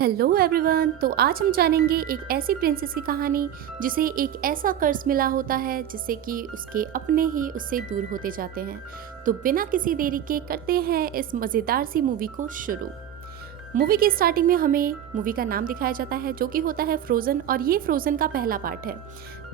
Hello everyone. तो आज हम जानेंगे एक ऐसी प्रिंसेस की कहानी जिसे एक ऐसा कर्ज मिला होता है जिससे कि उसके अपने ही उससे दूर होते जाते हैं। तो बिना किसी देरी के करते हैं इस मज़ेदार सी मूवी को शुरू। मूवी की स्टार्टिंग में हमें मूवी का नाम दिखाया जाता है जो कि होता है फ्रोज़न, और ये फ्रोज़न का पहला पार्ट है।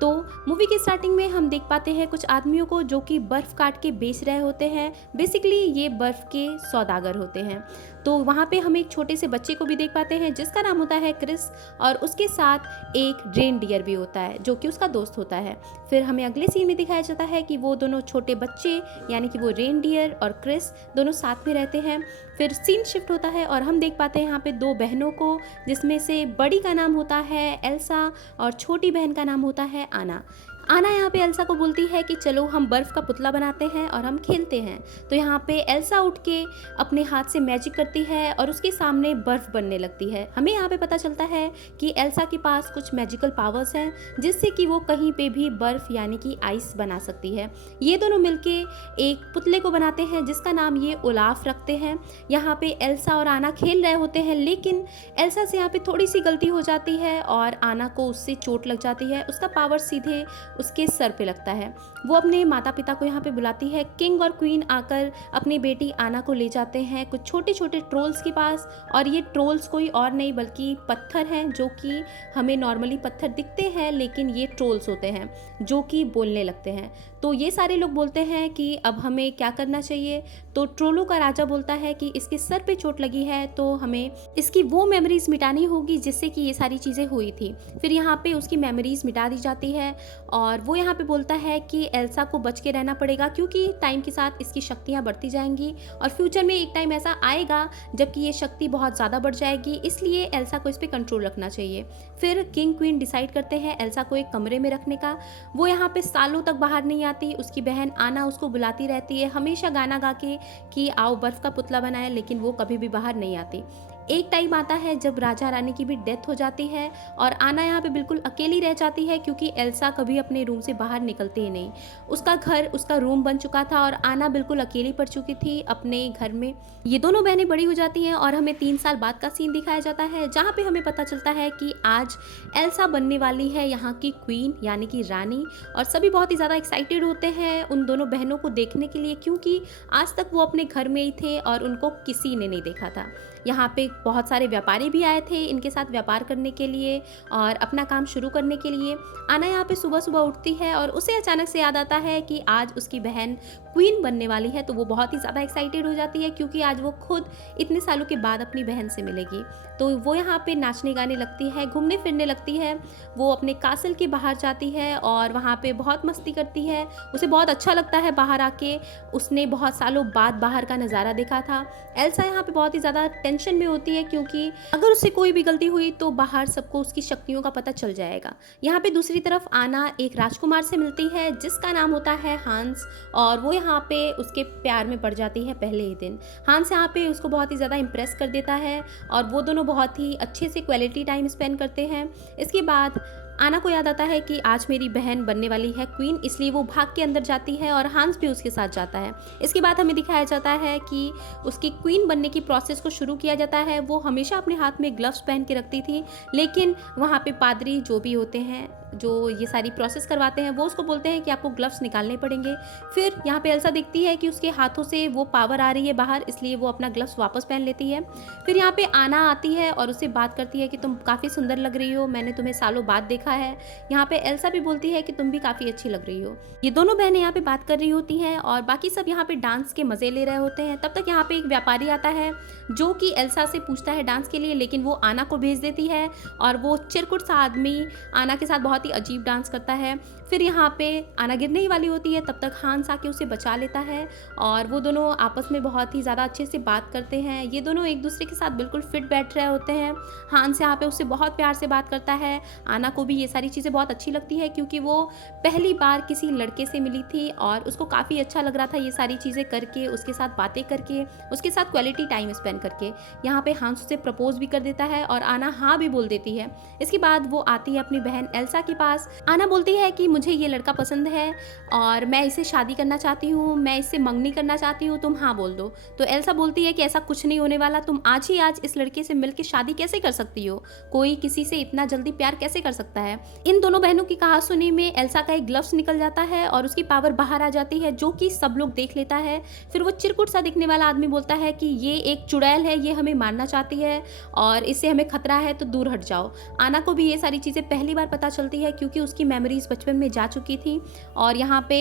तो मूवी की स्टार्टिंग में हम देख पाते हैं कुछ आदमियों को जो कि बर्फ़ काट के बेच रहे होते हैं। बेसिकली ये बर्फ़ के सौदागर होते हैं। तो वहाँ पे हम एक छोटे से बच्चे को भी देख पाते हैं जिसका नाम होता है क्रिस, और उसके साथ एक रेनडियर भी होता है जो कि उसका दोस्त होता है। फिर हमें अगले सीन में दिखाया जाता है कि वो दोनों छोटे बच्चे यानी कि वो रेनडियर और क्रिस दोनों साथ में रहते हैं। फिर सीन शिफ्ट होता है और हम देख पाते हैं यहाँ पे दो बहनों को, जिसमें से बड़ी का नाम होता है एल्सा और छोटी बहन का नाम होता है आना। आना यहाँ पे एल्सा को बोलती है कि चलो हम बर्फ़ का पुतला बनाते हैं और हम खेलते हैं। तो यहाँ पे एल्सा उठ के अपने हाथ से मैजिक करती है और उसके सामने बर्फ़ बनने लगती है। हमें यहाँ पे पता चलता है कि एल्सा के पास कुछ मैजिकल पावर्स हैं जिससे कि वो कहीं पे भी बर्फ़ यानी कि आइस बना सकती है। ये दोनों मिलके एक पुतले को बनाते हैं जिसका नाम ये ओलाफ रखते हैं। यहाँ पे एल्सा और आना खेल रहे होते हैं, लेकिन एल्सा से यहाँ पे थोड़ी सी गलती हो जाती है और आना को उससे चोट लग जाती है। उसका पावर सीधे उसके सर पे लगता है। वो अपने माता पिता को यहाँ पे बुलाती है। किंग और क्वीन आकर अपनी बेटी आना को ले जाते हैं कुछ छोटे छोटे ट्रोल्स के पास, और ये ट्रोल्स कोई और नहीं बल्कि पत्थर हैं जो कि हमें नॉर्मली पत्थर दिखते हैं, लेकिन ये ट्रोल्स होते हैं जो कि बोलने लगते हैं। तो ये सारे लोग बोलते हैं कि अब हमें क्या करना चाहिए। तो ट्रोलों का राजा बोलता है कि इसके सर पे चोट लगी है तो हमें इसकी वो मेमोरीज मिटानी होगी जिससे कि ये सारी चीज़ें हुई थी। फिर यहाँ पे उसकी मेमोरीज मिटा दी जाती है और वो यहाँ पे बोलता है कि एल्सा को बच के रहना पड़ेगा क्योंकि टाइम के साथ इसकी शक्तियाँ बढ़ती जाएंगी और फ्यूचर में एक टाइम ऐसा आएगा जबकि ये शक्ति बहुत ज़्यादा बढ़ जाएगी, इसलिए एल्सा को इस पर कंट्रोल रखना चाहिए। फिर किंग क्वीन डिसाइड करते हैं एल्सा को एक कमरे में रखने का। वो यहाँ पे सालों तक बाहर नहीं आती। उसकी बहन आना उसको बुलाती रहती है हमेशा गाना गा के कि आओ बर्फ़ का पुतला बनाए, लेकिन वो कभी भी बाहर नहीं आती। एक टाइम आता है जब राजा रानी की भी डेथ हो जाती है और आना यहाँ पे बिल्कुल अकेली रह जाती है क्योंकि एल्सा कभी अपने रूम से बाहर निकलती ही नहीं। उसका घर उसका रूम बन चुका था और आना बिल्कुल अकेली पड़ चुकी थी अपने घर में। ये दोनों बहनें बड़ी हो जाती हैं और हमें 3 साल बाद का सीन दिखाया जाता है जहाँ पे हमें पता चलता है कि आज एल्सा बनने वाली है यहाँ की क्वीन यानी कि रानी, और सभी बहुत ही ज़्यादा एक्साइटेड होते हैं उन दोनों बहनों को देखने के लिए क्योंकि आज तक वो अपने घर में ही थे और उनको किसी ने नहीं देखा था। यहाँ पे बहुत सारे व्यापारी भी आए थे इनके साथ व्यापार करने के लिए और अपना काम शुरू करने के लिए। आना यहाँ पे सुबह सुबह उठती है और उसे अचानक से याद आता है कि आज उसकी बहन क्वीन बनने वाली है, तो वो बहुत ही ज़्यादा एक्साइटेड हो जाती है क्योंकि आज वो खुद इतने सालों के बाद अपनी बहन से मिलेगी। तो वो यहाँ पे नाचने गाने लगती है, घूमने फिरने लगती है। वो अपने कासल के बाहर जाती है और वहाँ पे बहुत मस्ती करती है। उसे बहुत अच्छा लगता है बाहर आके, उसने बहुत सालों बाद बाहर का नज़ारा देखा था। एल्सा यहाँ पे बहुत ही ज़्यादा टेंशन में होती है क्योंकि अगर उससे कोई भी गलती हुई तो बाहर सबको उसकी शक्तियों का पता चल जाएगा। यहाँ पे दूसरी तरफ आना एक राजकुमार से मिलती है जिसका नाम होता है हांस, और वो यहाँ पे उसके प्यार में पड़ जाती है पहले ही दिन। हांस यहाँ पे उसको बहुत ही ज़्यादा इम्प्रेस कर देता है और वो दोनों बहुत ही अच्छे से क्वालिटी टाइम स्पेंड करते हैं। इसके बाद आना को याद आता है कि आज मेरी बहन बनने वाली है क्वीन, इसलिए वो भाग के अंदर जाती है और हांस भी उसके साथ जाता है। इसके बाद हमें दिखाया जाता है कि उसकी क्वीन बनने की प्रोसेस को शुरू किया जाता है। वो हमेशा अपने हाथ में ग्लव्स पहन के रखती थी, लेकिन वहाँ पे पादरी जो भी होते हैं जो ये सारी प्रोसेस करवाते हैं वो उसको बोलते हैं कि आपको ग्लव्स निकालने पड़ेंगे। फिर यहाँ पे एल्सा देखती है कि उसके हाथों से वो पावर आ रही है बाहर, इसलिए वो अपना ग्लव्स वापस पहन लेती है। फिर यहाँ पे आना आती है और उससे बात करती है कि तुम काफ़ी सुंदर लग रही हो, मैंने तुम्हें सालों बाद देखा है। यहाँ पे एल्सा भी बोलती है कि तुम भी काफ़ी अच्छी लग रही हो। ये दोनों बहनें यहाँ पे बात कर रही होती हैं और बाकी सब यहाँ पे डांस के मज़े ले रहे होते हैं। तब तक यहाँ पे एक व्यापारी आता है जो कि एल्सा से पूछता है डांस के लिए, लेकिन वो आना को भेज देती है और वो चिरकुट सा आदमी आना के साथ बहुत ही अजीब डांस करता है। फिर यहाँ पे आना गिरने ही वाली होती है, तब तक हांस आके उसे बचा लेता है और वो दोनों आपस में बहुत ही ज़्यादा अच्छे से बात करते हैं। ये दोनों एक दूसरे के साथ बिल्कुल फिट बैठ रहे होते हैं। हांस यहाँ पे उससे बहुत प्यार से बात करता है, आना को भी ये सारी चीज़ें बहुत अच्छी लगती है क्योंकि वो पहली बार किसी लड़के से मिली थी और उसको काफ़ी अच्छा लग रहा था ये सारी चीज़ें करके, उसके साथ बातें करके, उसके साथ क्वालिटी टाइम स्पेंड करके। यहाँ पे हांस उसे प्रपोज़ भी कर देता है और आना हाँ भी बोल देती है। इसके बाद वो आती है अपनी बहन एल्सा के पास। आना बोलती है कि मुझे ये लड़का पसंद है और मैं इससे शादी करना चाहती हूँ, मैं इससे मंगनी करना चाहती हूँ, तुम हाँ बोल दो। तो एल्सा बोलती है कि ऐसा कुछ नहीं होने वाला, तुम आज ही आज इस लड़के से मिल के शादी कैसे कर सकती हो? कोई किसी से इतना जल्दी प्यार कैसे कर सकता है? इन दोनों बहनों की कहासुनी में एल्सा का एक ग्लव्स निकल जाता है और उसकी पावर बाहर आ जाती है, जो कि सब लोग देख लेता है। फिर वो चिरकुट सा दिखने वाला आदमी बोलता है कि ये एक चुड़ैल है, ये हमें मारना चाहती है और इससे हमें खतरा है, तो दूर हट जाओ। आना को भी ये सारी चीज़ें पहली बार पता चलती है क्योंकि उसकी मेमोरीज बचपन में जा चुकी थी और यहाँ पे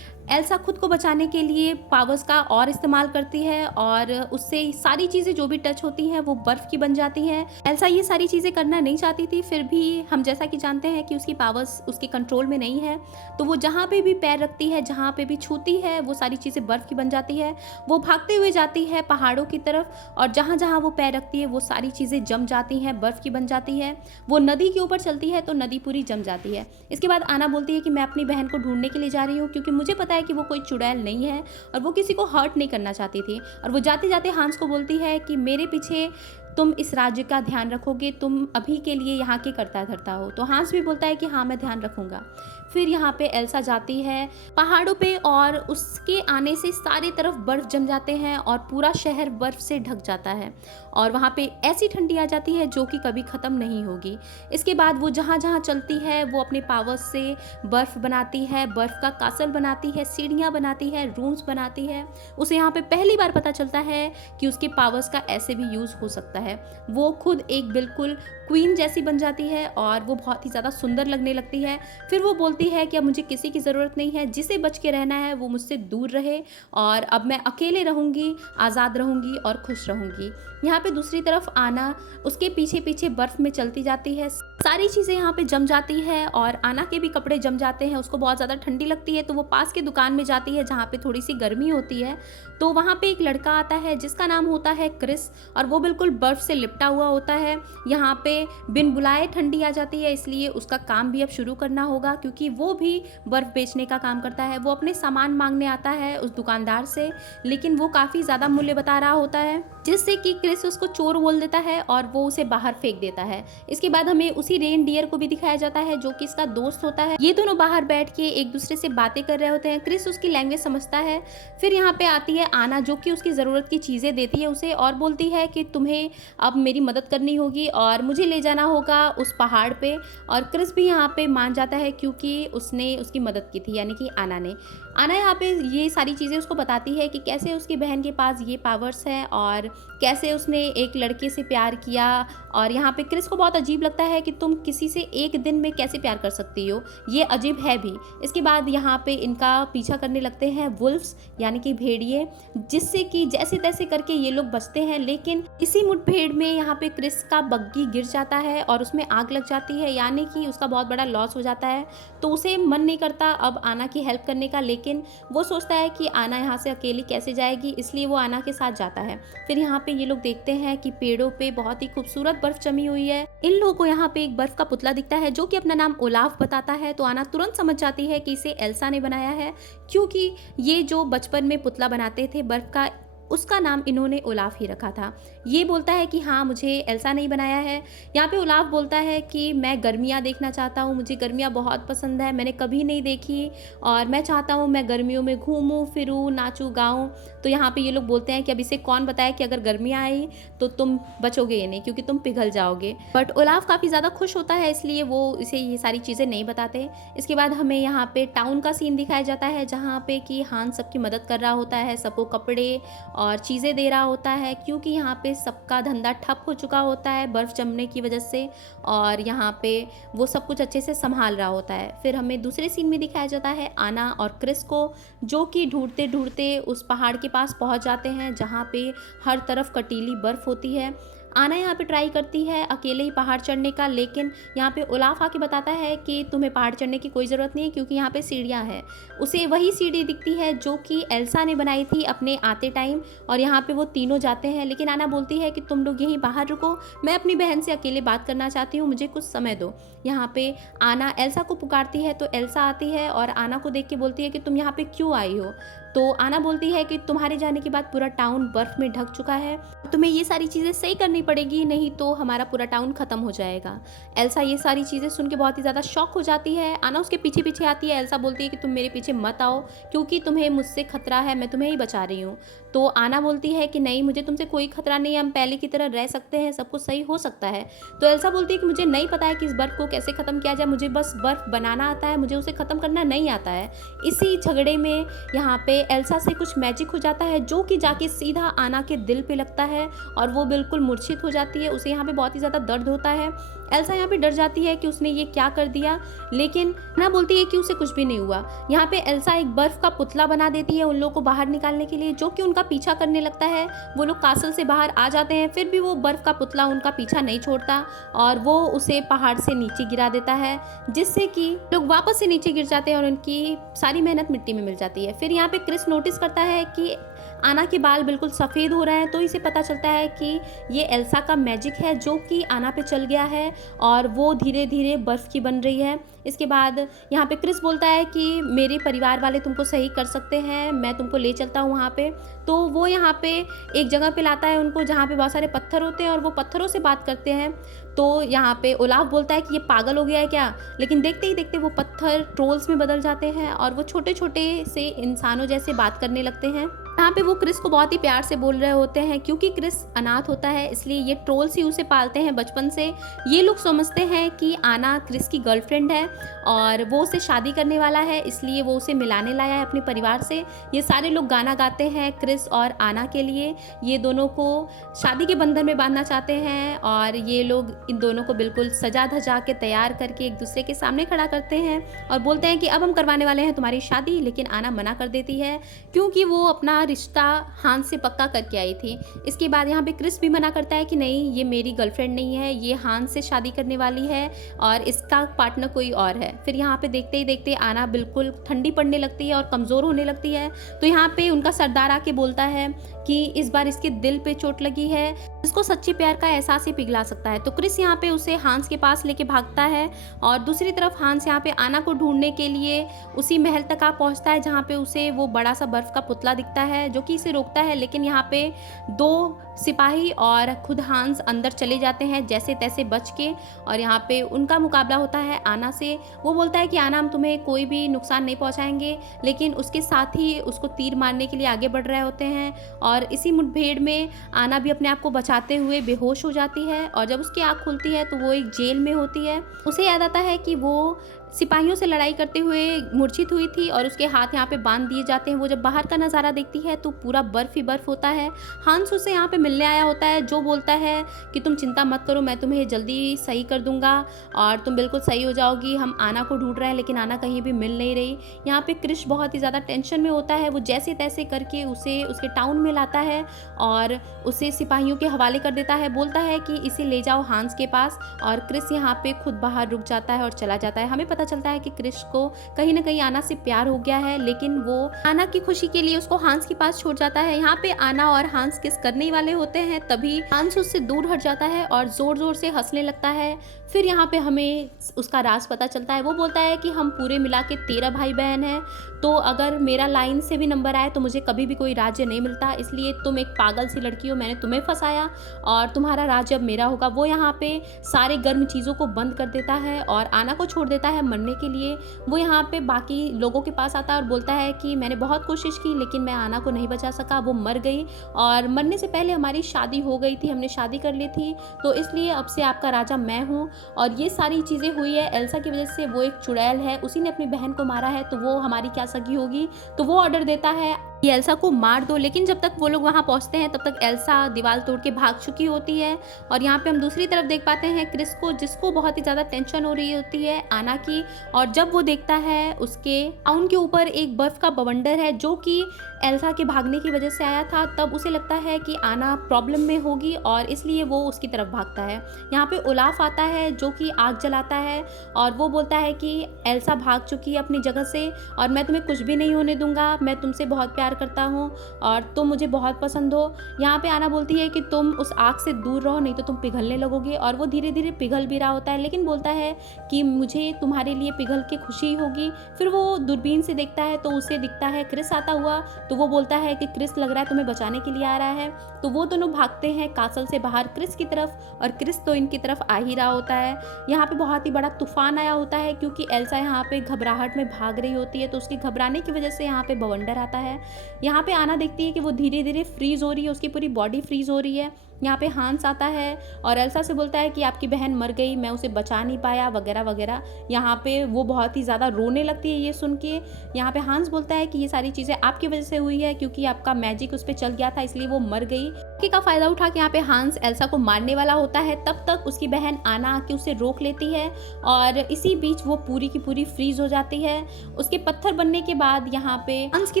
एल्सा खुद को बचाने के लिए पावर्स का और इस्तेमाल करती है और उससे सारी चीज़ें जो भी टच होती हैं वो बर्फ़ की बन जाती हैं। एल्सा ये सारी चीज़ें करना नहीं चाहती थी, फिर भी हम जैसा कि जानते हैं कि उसकी पावर्स उसके कंट्रोल में नहीं है, तो वो जहाँ पे भी पैर रखती है, जहाँ पे भी छूती है, वो सारी चीज़ें बर्फ़ की बन जाती है। वो भागते हुए जाती है पहाड़ों की तरफ और जहाँ जहाँ वो पैर रखती है वो सारी चीज़ें जम जाती हैं, बर्फ़ की बन जाती है। वो नदी के ऊपर चलती है तो नदी पूरी जम जाती है। इसके बाद आना बोलती है कि मैं अपनी बहन को ढूंढने के लिए जा रही हूँ क्योंकि मुझे पता है कि वो कोई चुड़ैल नहीं है और वो किसी को हर्ट नहीं करना चाहती थी। और वो जाते जाते हांस को बोलती है कि मेरे पीछे तुम इस राज्य का ध्यान रखोगे, तुम अभी के लिए यहाँ के करता धरता हो। तो हांस भी बोलता है कि हाँ मैं ध्यान रखूंगा। फिर यहाँ पे एल्सा जाती है पहाड़ों पे और उसके आने से सारी तरफ बर्फ़ जम जाते हैं और पूरा शहर बर्फ़ से ढक जाता है और वहाँ पे ऐसी ठंडी आ जाती है जो कि कभी ख़त्म नहीं होगी। इसके बाद वो जहाँ जहाँ चलती है वो अपने पावर्स से बर्फ़ बनाती है, बर्फ़ का कासल बनाती है, सीढ़ियाँ बनाती है, रूम्स बनाती है। उसे यहाँ पे पहली बार पता चलता है कि उसके पावर्स का ऐसे भी यूज़ हो सकता है। वो खुद एक बिल्कुल क्वीन जैसी बन जाती है और वो बहुत ही ज़्यादा सुंदर लगने लगती है। फिर वो बोलती है कि अब मुझे किसी की ज़रूरत नहीं है, जिसे बच के रहना है वो मुझसे दूर रहे और अब मैं अकेले रहूँगी, आज़ाद रहूँगी और खुश रहूँगी। यहाँ पे दूसरी तरफ आना उसके पीछे पीछे बर्फ़ में चलती जाती है, सारी चीज़ें यहाँ पे जम जाती है और आना के भी कपड़े जम जाते हैं। उसको बहुत ज़्यादा ठंडी लगती है तो वो पास के दुकान में जाती है जहाँ पे थोड़ी सी गर्मी होती है। तो वहाँ पे एक लड़का आता है जिसका नाम होता है क्रिस और वो बिल्कुल बर्फ़ से लिपटा हुआ होता है। यहाँ पे बिन बुलाए ठंडी आ जाती है, इसलिए उसका काम भी अब शुरू करना होगा क्योंकि वो भी बर्फ़ बेचने का काम करता है। वो अपने सामान मांगने आता है उस दुकानदार से, लेकिन वो काफ़ी ज़्यादा मूल्य बता रहा होता है जिससे कि क्रिस उसको चोर बोल देता है और वो उसे बाहर फेंक देता है। इसके बाद हमें उसी रेन डियर को भी दिखाया जाता है जो कि इसका दोस्त होता है। ये दोनों बाहर बैठ के एक दूसरे से बातें कर रहे होते हैं। क्रिस उसकी लैंग्वेज समझता है। फिर यहाँ पे आती है आना जो कि उसकी ज़रूरत की चीज़ें देती है उसे और बोलती है कि तुम्हें अब मेरी मदद करनी होगी और मुझे ले जाना होगा उस पहाड़ पे। और क्रिस भी यहाँ पे मान जाता है क्योंकि उसने उसकी मदद की थी, यानी कि आना ने। आना यहाँ पे ये सारी चीज़ें उसको बताती है कि कैसे उसकी बहन के पास ये पावर्स हैं और कैसे उसने एक लड़के से प्यार किया। और यहाँ पे क्रिस को बहुत अजीब लगता है कि तुम किसी से एक दिन में कैसे प्यार कर सकती हो, ये अजीब है भी। इसके बाद यहाँ पे इनका पीछा करने लगते हैं वुल्फ्स यानी कि भेड़िए, जिससे कि जैसे तैसे करके ये लोग बचते हैं। लेकिन इसी मुठभेड़ में यहाँ पे क्रिस का बग्गी गिर जाता है और उसमें आग लग जाती है, यानी कि उसका बहुत बड़ा लॉस हो जाता है। तो उसे मन नहीं करता अब आना की हेल्प करने का, लेकिन वो सोचता है कि आना यहाँ से अकेली कैसे जाएगी, इसलिए वो आना के साथ जाता है। फिर यहाँ पे ये लोग देखते हैं कि पेड़ों पे बहुत ही खूबसूरत बर्फ जमी हुई है। इन लोगों को यहाँ पे एक बर्फ का पुतला दिखता है जो कि अपना नाम ओलाफ बताता है। तो आना तुरंत समझ जाती है कि इसे एल्सा ने बनाया है, क्योंकि ये जो बचपन में पुतला बनाते थे बर्फ का, उसका नाम इन्होंने ओलाफ ही रखा था। ये बोलता है कि हाँ मुझे एल्सा नहीं बनाया है। यहाँ पे ओलाफ बोलता है कि मैं गर्मियाँ देखना चाहता हूँ, मुझे गर्मियाँ बहुत पसंद है, मैंने कभी नहीं देखी और मैं चाहता हूँ मैं गर्मियों में घूमूँ फिरूँ, नाचूँ गाऊँ। तो यहाँ पे ये लोग बोलते हैं कि अब इसे कौन बताए कि अगर गर्मियाँ आई तो तुम बचोगे ये नहीं, क्योंकि तुम पिघल जाओगे। बट ओलाफ काफ़ी ज़्यादा खुश होता है, इसलिए वो इसे ये सारी चीज़ें नहीं बताते। इसके बाद हमें यहाँ पे टाउन का सीन दिखाया जाता है जहाँ पे कि हांस सबकी मदद कर रहा होता है, सबको कपड़े और चीज़ें दे रहा होता है, क्योंकि यहाँ पे सबका धंधा ठप हो चुका होता है बर्फ़ जमने की वजह से, और यहाँ पे वो सब कुछ अच्छे से संभाल रहा होता है। फिर हमें दूसरे सीन में दिखाया जाता है आना और क्रिस को, जो कि ढूंढते ढूंढते उस पहाड़ के पास पहुँच जाते हैं जहाँ पे हर तरफ कटीली बर्फ़ होती है। आना यहाँ पे ट्राई करती है अकेले ही पहाड़ चढ़ने का, लेकिन यहाँ पे ओलाफ आके बताता है कि तुम्हें पहाड़ चढ़ने की कोई ज़रूरत नहीं है क्योंकि यहाँ पे सीढ़ियाँ हैं। उसे वही सीढ़ी दिखती है जो कि एल्सा ने बनाई थी अपने आते टाइम, और यहाँ पे वो तीनों जाते हैं। लेकिन आना बोलती है कि तुम लोग यहीं बाहर रुको, मैं अपनी बहन से अकेले बात करना चाहती हूँ, मुझे कुछ समय दो। यहाँ पे आना एल्सा को पुकारती है तो एल्सा आती है और आना को देख के बोलती है कि तुम यहाँ पे क्यों आई हो। तो आना बोलती है कि तुम्हारे जाने के बाद पूरा टाउन बर्फ़ में ढक चुका है, तुम्हें ये सारी चीज़ें सही करनी पड़ेगी, नहीं तो हमारा पूरा टाउन ख़त्म हो जाएगा। एल्सा ये सारी चीज़ें सुन के बहुत ही ज़्यादा शॉक हो जाती है। आना उसके पीछे पीछे आती है। एल्सा बोलती है कि तुम मेरे पीछे मत आओ क्योंकि तुम्हें मुझसे खतरा है, मैं तुम्हें ही बचा रही हूँ। तो आना बोलती है कि नहीं, मुझे तुमसे कोई खतरा नहीं है, हम पहले की तरह रह सकते हैं, सब कुछ सही हो सकता है। तो एल्सा बोलती है कि मुझे नहीं पता है कि इस बर्फ़ को कैसे ख़त्म किया जाए, मुझे बस बर्फ़ बनाना आता है, मुझे उसे ख़त्म करना नहीं आता है। इसी झगड़े में यहाँ पे एल्सा से कुछ मैजिक हो जाता है जो कि जाके सीधा आना के दिल पे लगता है और वो बिल्कुल मूर्छित हो जाती है। उसे यहाँ पे बहुत ही ज़्यादा दर्द होता है। एल्सा यहाँ पे डर जाती है कि उसने ये क्या कर दिया, लेकिन आना बोलती है कि उसे कुछ भी नहीं हुआ। यहाँ पे एल्सा एक बर्फ़ का पुतला बना देती है उन लोगों को बाहर निकालने के लिए, जो कि उनका पीछा करने लगता है। वो लोग कासल से बाहर आ जाते हैं, फिर भी वो बर्फ़ का पुतला उनका पीछा नहीं छोड़ता और वो उसे पहाड़ से नीचे गिरा देता है, जिससे कि लोग वापस से नीचे गिर जाते हैं और उनकी सारी मेहनत मिट्टी में मिल जाती है। फिर यहाँ पे क्रिस नोटिस करता है कि आना के बाल बिल्कुल सफ़ेद हो रहे हैं, तो इसे पता चलता है कि ये एल्सा का मैजिक है जो कि आना पे चल गया है और वो धीरे धीरे बर्फ़ की बन रही है। इसके बाद यहाँ पे क्रिस बोलता है कि मेरे परिवार वाले तुमको सही कर सकते हैं, मैं तुमको ले चलता हूँ वहाँ पे। तो वो यहाँ पे एक जगह पे लाता है उनको जहाँ पे बहुत सारे पत्थर होते हैं और वो पत्थरों से बात करते हैं। तो यहाँ पे ओलाफ बोलता है कि ये पागल हो गया है क्या, लेकिन देखते ही देखते वो पत्थर ट्रोल्स में बदल जाते हैं और वो छोटे छोटे से इंसानों जैसे बात करने लगते हैं। यहाँ पे वो क्रिस को बहुत ही प्यार से बोल रहे होते हैं क्योंकि क्रिस अनाथ होता है, इसलिए ये ट्रोल्स ही उसे पालते हैं बचपन से। ये लोग समझते हैं कि आना क्रिस की गर्लफ्रेंड है और वो उसे शादी करने वाला है, इसलिए वो उसे मिलाने लाया है अपने परिवार से। ये सारे लोग गाना गाते हैं क्रिस और आना के लिए, ये दोनों को शादी के बंधन में बांधना चाहते हैं और ये लोग इन दोनों को बिल्कुल सजा धजा के तैयार करके एक दूसरे के सामने खड़ा करते हैं और बोलते हैं कि अब हम करवाने वाले हैं तुम्हारी शादी। लेकिन आना मना कर देती है क्योंकि वो अपना रिश्ता हांस से पक्का करके आई थी। इसके बाद यहाँ पे क्रिस भी मना करता है कि नहीं, ये मेरी गर्लफ्रेंड नहीं है, ये हांस से शादी करने वाली है और इसका पार्टनर कोई और है। फिर यहाँ पे देखते ही देखते आना बिल्कुल ठंडी पड़ने लगती है और कमज़ोर होने लगती है। तो यहाँ पे उनका सरदार आके बोलता है कि इस बार इसके दिल पे चोट लगी है, इसको सच्चे प्यार का एहसास ही पिघला सकता है। तो क्रिस यहाँ पे उसे हांस के पास लेके भागता है और दूसरी तरफ हांस यहाँ पे आना को ढूंढने के लिए उसी महल तक आ पहुँचता है जहाँ पे उसे वो बड़ा सा बर्फ़ का पुतला दिखता है जो कि इसे रोकता है। लेकिन यहाँ पे दो सिपाही और खुद हांस अंदर चले जाते हैं जैसे तैसे बच के, और यहाँ पे उनका मुकाबला होता है आना से। वो बोलता है कि आना, हम तुम्हें कोई भी नुकसान नहीं पहुँचाएंगे, लेकिन उसके साथ ही उसको तीर मारने के लिए आगे बढ़ रहे होते हैं। और इसी मुठभेड़ में आना भी अपने आप को बचाते हुए बेहोश हो जाती है और जब उसकी आँख खुलती है तो वो एक जेल में होती है। उसे याद आता है कि वो सिपाहियों से लड़ाई करते हुए मूर्छित हुई थी और उसके हाथ यहाँ पे बांध दिए जाते हैं। वो जब बाहर का नज़ारा देखती है तो पूरा बर्फ़ ही बर्फ़ होता है। हांस उसे यहाँ पे मिलने आया होता है जो बोलता है कि तुम चिंता मत करो, मैं तुम्हें जल्दी सही कर दूंगा और तुम बिल्कुल सही हो जाओगी। हम आना को ढूंढ रहे हैं लेकिन आना कहीं भी मिल नहीं रही। यहाँ पे क्रिश बहुत ही ज़्यादा टेंशन में होता है। वो जैसे तैसे करके उसे उसके टाउन में लाता है और उसे सिपाहियों के हवाले कर देता है। बोलता है कि इसे ले जाओ हांस के पास, और क्रिस यहाँ पे खुद बाहर रुक जाता है और चला जाता है। हमें पता चलता है कि क्रिश को कहीं ना कहीं आना से प्यार हो गया है, लेकिन वो आना की खुशी के लिए उसको हांस के पास छोड़ जाता है। यहाँ पे आना और हांस किस करने वाले होते हैं, तभी हांस उससे दूर हट जाता है और जोर जोर से हंसने लगता है। फिर यहाँ पे हमें उसका राज पता चलता है। वो बोलता है कि हम पूरे मिला के 13 भाई बहन हैं, तो अगर मेरा लाइन से भी नंबर आए तो मुझे कभी भी कोई राज्य नहीं मिलता, इसलिए तुम एक पागल सी लड़की हो, मैंने तुम्हें फंसाया और तुम्हारा राज्य अब मेरा होगा। वो यहाँ पे सारे गर्म चीज़ों को बंद कर देता है और आना को छोड़ देता है मरने के लिए। वो यहाँ पे बाकी लोगों के पास आता है और बोलता है कि मैंने बहुत कोशिश की लेकिन मैं आना को नहीं बचा सका, वो मर गई और मरने से पहले हमारी शादी हो गई थी, हमने शादी कर ली थी, तो इसलिए अब से आपका राजा मैं हूँ। और ये सारी चीज़ें हुई है एल्सा की वजह से। वो एक चुड़ैल है, उसी ने अपनी बहन को मारा है, तो वो हमारी क्या सगी होगी। तो वो ऑर्डर देता है कि एल्सा को मार दो, लेकिन जब तक वो लोग वहाँ पहुँचते हैं तब तक एल्सा दीवार तोड़ के भाग चुकी होती है। और यहाँ पे हम दूसरी तरफ देख पाते हैं क्रिस को, जिसको बहुत ही ज़्यादा टेंशन हो रही होती है आना की। और जब वो देखता है उसके टाउन के ऊपर एक बर्फ़ का बवंडर है जो कि एल्सा के भागने की वजह से आया था, तब उसे लगता है कि आना प्रॉब्लम में होगी और इसलिए वो उसकी तरफ भागता है। यहाँ पे ओलाफ आता है जो कि आग जलाता है और वो बोलता है कि एल्सा भाग चुकी है अपनी जगह से और मैं तुम्हें कुछ भी नहीं होने दूंगा, मैं तुमसे बहुत प्यार करता हूँ और तुम मुझे बहुत पसंद हो। यहाँ पे आना बोलती है कि तुम उस आग से दूर रहो, नहीं तो तुम पिघलने लगोगे। और वो धीरे धीरे पिघल भी रहा होता है, लेकिन बोलता है कि मुझे तुम्हारे लिए पिघल के खुशी होगी। फिर वो दूरबीन से देखता है तो उसे दिखता है क्रिस आता हुआ, तो वो बोलता है कि क्रिस लग रहा है तुम्हें बचाने के लिए आ रहा है। तो वो दोनों भागते हैं कासल से बाहर क्रिस की तरफ और क्रिस तो इनकी तरफ आ ही रहा होता है। यहाँ पे बहुत ही बड़ा तूफान आया होता है क्योंकि एल्सा यहाँ पे घबराहट में भाग रही होती है, तो उसकी घबराने की वजह से यहाँ पे बवंडर आता है। यहाँ पे आना देखती है कि वो धीरे धीरे फ्रीज हो रही है, उसकी पूरी बॉडी फ्रीज हो रही है। यहाँ पे हांस आता है और एल्सा से बोलता है कि आपकी बहन मर गई, मैं उसे बचा नहीं पाया वगैरह वगैरह। यहाँ पे वो बहुत ही ज़्यादा रोने लगती है ये सुन के। यहाँ पे हांस बोलता है कि ये सारी चीज़ें आपकी वजह से हुई है क्योंकि आपका मैजिक उस पर चल गया था, इसलिए वो मर गई। का फ़ायदा उठा के यहाँ पे हांस एल्सा को मारने वाला होता है, तब तक उसकी बहन आना आके उसे रोक लेती है और इसी बीच वो पूरी की पूरी फ्रीज हो जाती है। उसके पत्थर बनने के बाद यहाँ पे हांस की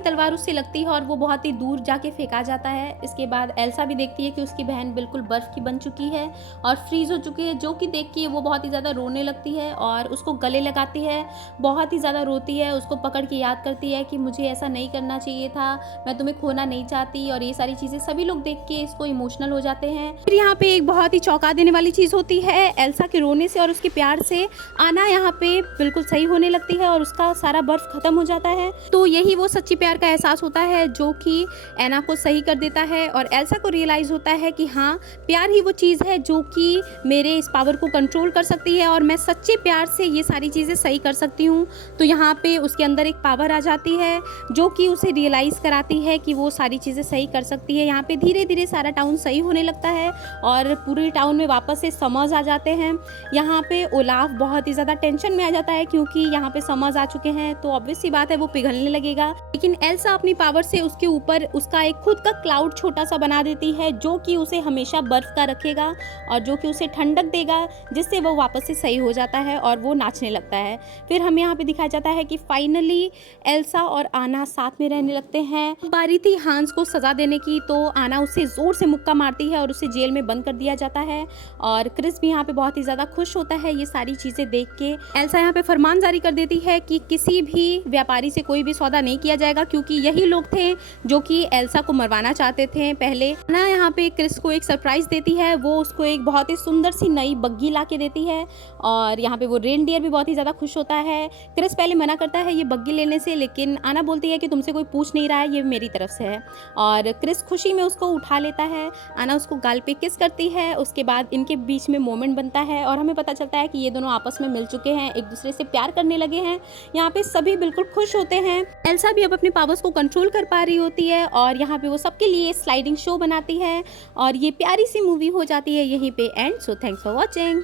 तलवार उससे लगती है और वो बहुत ही दूर जाके फेंका जाता है। इसके बाद एल्सा भी देखती है कि उसकी बहन बिल्कुल बर्फ की बन चुकी है और फ्रीज हो चुकी है, जो कि देख के वो बहुत ही ज़्यादा रोने लगती है और उसको गले लगाती है, बहुत ही ज़्यादा रोती है, उसको पकड़ के याद करती है कि मुझे ऐसा नहीं करना चाहिए था, मैं तुम्हें खोना नहीं चाहती। और ये सारी चीज़ें सभी लोग देख के इसको इमोशनल हो जाते हैं। फिर यहाँ पे एक बहुत ही चौंका देने वाली चीज़ होती है, एल्सा के रोने से और उसके प्यार से आना यहाँ पे बिल्कुल सही होने लगती है और उसका सारा बर्फ खत्म हो जाता है। तो यही वो सच्ची प्यार का एहसास होता है जो कि एना को सही कर देता है और एल्सा को रियलाइज़ होता है कि हाँ, प्यार ही वो चीज़ है जो कि मेरे इस पावर को कंट्रोल कर सकती है और मैं सच्चे प्यार से ये सारी चीज़ें सही कर सकती हूँ। तो यहाँ पे उसके अंदर एक पावर आ जाती है जो कि उसे रियलाइज़ कराती है कि वो सारी चीज़ें सही कर सकती है। यहाँ पे धीरे धीरे सारा टाउन सही होने लगता है और पूरे टाउन में वापस से समर्स आ जाते हैं। यहाँ पे ओलाफ बहुत ही ज़्यादा टेंशन में आ जाता है क्योंकि यहाँ पे समर्स आ चुके हैं, तो ऑब्वियस सी बात है वो पिघलने लगेगा। लेकिन एल्सा अपनी पावर से उसके ऊपर उसका एक खुद का क्लाउड छोटा सा बना देती है जो कि उसे हमेशा बर्फ का रखेगा और जो कि उसे ठंडक देगा, जिससे वो वापस से सही हो जाता है और वो नाचने लगता है। फिर हमें यहाँ पे दिखाया जाता है कि फाइनली एल्सा और आना साथ में रहने लगते हैं। बारी थी हांस को सजा देने की, तो आना उसे जोर से मुक्का मारती है और उसे जेल में बंद कर दिया जाता है और क्रिस भी यहाँ पे बहुत ही ज़्यादा खुश होता है ये सारी चीज़ें देख के। एल्सा यहाँ पे फरमान जारी कर देती है कि किसी भी व्यापारी से कोई भी सौदा नहीं किया जाएगा क्योंकि यही लोग थे जो कि एल्सा को मरवाना चाहते थे पहले। आना यहाँ पे क्रिस को एक सरप्राइज देती है, वो उसको एक बहुत ही सुंदर सी नई बग्गी ला के देती है और यहाँ पे वो रेनडियर भी बहुत ही ज़्यादा खुश होता है। क्रिस पहले मना करता है ये बग्गी लेने से, लेकिन आना बोलती है कि तुमसे कोई पूछ नहीं रहा है, ये मेरी तरफ से है और क्रिस खुशी में उसको उठा लेता है। आना उसको गाल पे किस करती है, उसके बाद इनके बीच में मोमेंट बनता है और हमें पता चलता है कि ये दोनों आपस में मिल चुके हैं, एक दूसरे से प्यार करने लगे हैं। यहाँ पे सभी बिल्कुल खुश होते हैं। एल्सा भी अब अपने पावर्स को कंट्रोल कर पा रही होती है और यहाँ पे वो सबके लिए स्लाइडिंग शो बनाती है और ये प्यारी सी मूवी हो जाती है यहीं पे and. So thanks for watching.